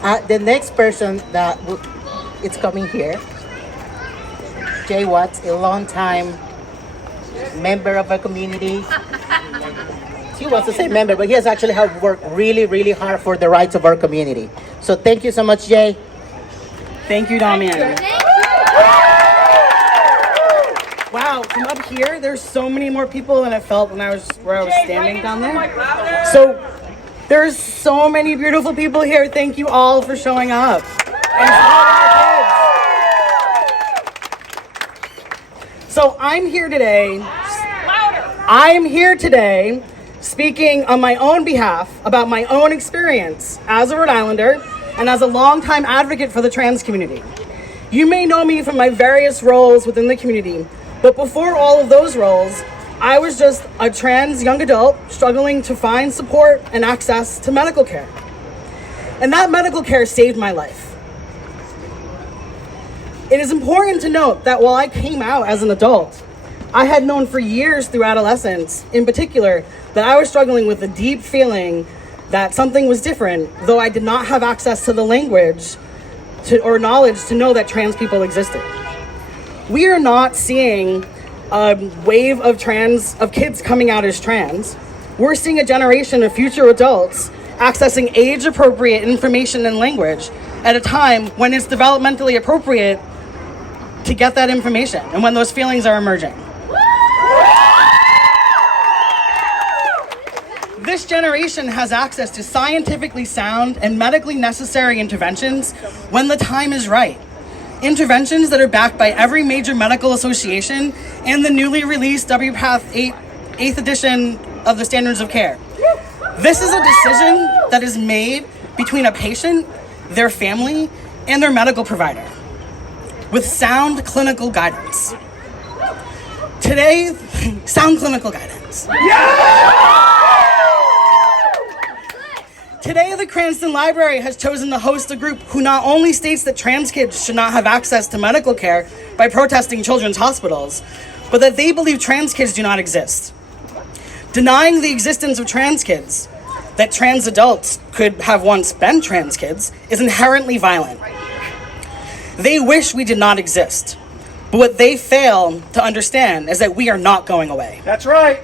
The next person that it's coming here, Jay Watts, a long-time member of our community. He wants to say member, but he has actually have worked really, really hard for the rights of our community. So thank you so much, Jay. Thank you, Damian. Wow, from up here, there's so many more people than I felt when I was standing down there. So there's so many beautiful people here. Thank you all for showing up and supporting our kids. So I'm here today speaking on my own behalf about my own experience as a Rhode Islander and as a longtime advocate for the trans community. You may know me from my various roles within the community, but before all of those roles, I was just a trans young adult struggling to find support and access to medical care. And that medical care saved my life. It is important to note that while I came out as an adult, I had known for years through adolescence, in particular, that I was struggling with a deep feeling that something was different, though I did not have access to the language or knowledge to know that trans people existed. We are not seeing a wave of kids coming out as trans. We're seeing a generation of future adults accessing age-appropriate information and language at a time when it's developmentally appropriate to get that information and when those feelings are emerging. This generation has access to scientifically sound and medically necessary interventions when the time is right. Interventions that are backed by every major medical association and the newly released WPATH 8th edition of the Standards of Care. This is a decision that is made between a patient, their family, and their medical provider with sound clinical guidance. Today, sound clinical guidance. Today, the Cranston Library has chosen to host a group who not only states that trans kids should not have access to medical care by protesting children's hospitals, but that they believe trans kids do not exist. Denying the existence of trans kids, that trans adults could have once been trans kids, is inherently violent. They wish we did not exist, but what they fail to understand is that we are not going away. That's right.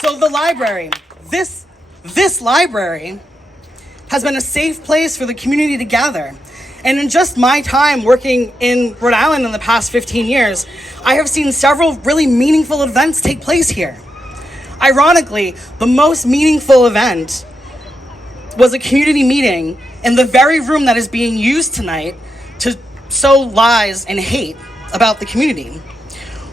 So the library, this library has been a safe place for the community to gather. And in just my time working in Rhode Island in the past 15 years, I have seen several really meaningful events take place here. Ironically, the most meaningful event was a community meeting in the very room that is being used tonight to sow lies and hate about the community,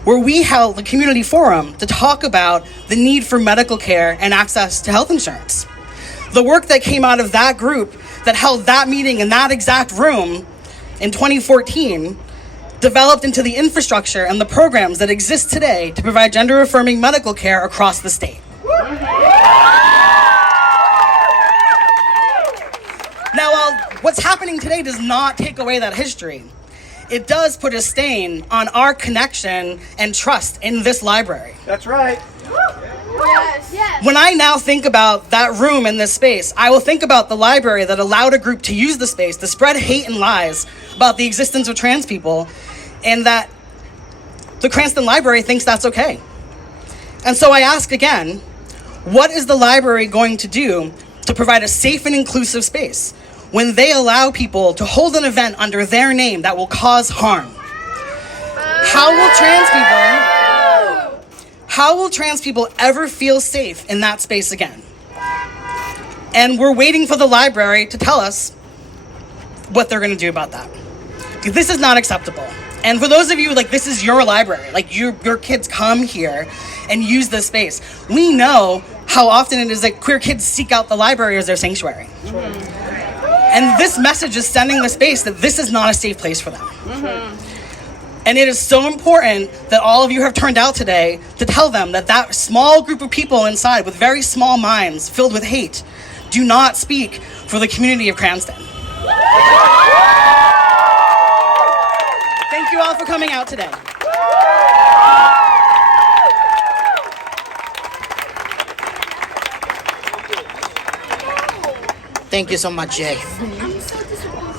where we held a community forum to talk about the need for medical care and access to health insurance. The work that came out of that group that held that meeting in that exact room in 2014 developed into the infrastructure and the programs that exist today to provide gender-affirming medical care across the state. Now, while what's happening today does not take away that history, it does put a stain on our connection and trust in this library. That's right. Yes. When I now think about that room in this space, I will think about the library that allowed a group to use the space to spread hate and lies about the existence of trans people, and that the Cranston Library thinks that's okay. And so I ask again, what is the library going to do to provide a safe and inclusive space when they allow people to hold an event under their name that will cause harm? How will trans people ever feel safe in that space again? And we're waiting for the library to tell us what they're gonna do about that. This is not acceptable. And for those of you, this is your library, your kids come here and use this space. We know how often it is that queer kids seek out the library as their sanctuary. And this message is sending the space that this is not a safe place for them. And it is so important that all of you have turned out today to tell them that that small group of people inside with very small minds filled with hate do not speak for the community of Cranston. Thank you all for coming out today. Thank you so much, Jay. I'm so disappointed.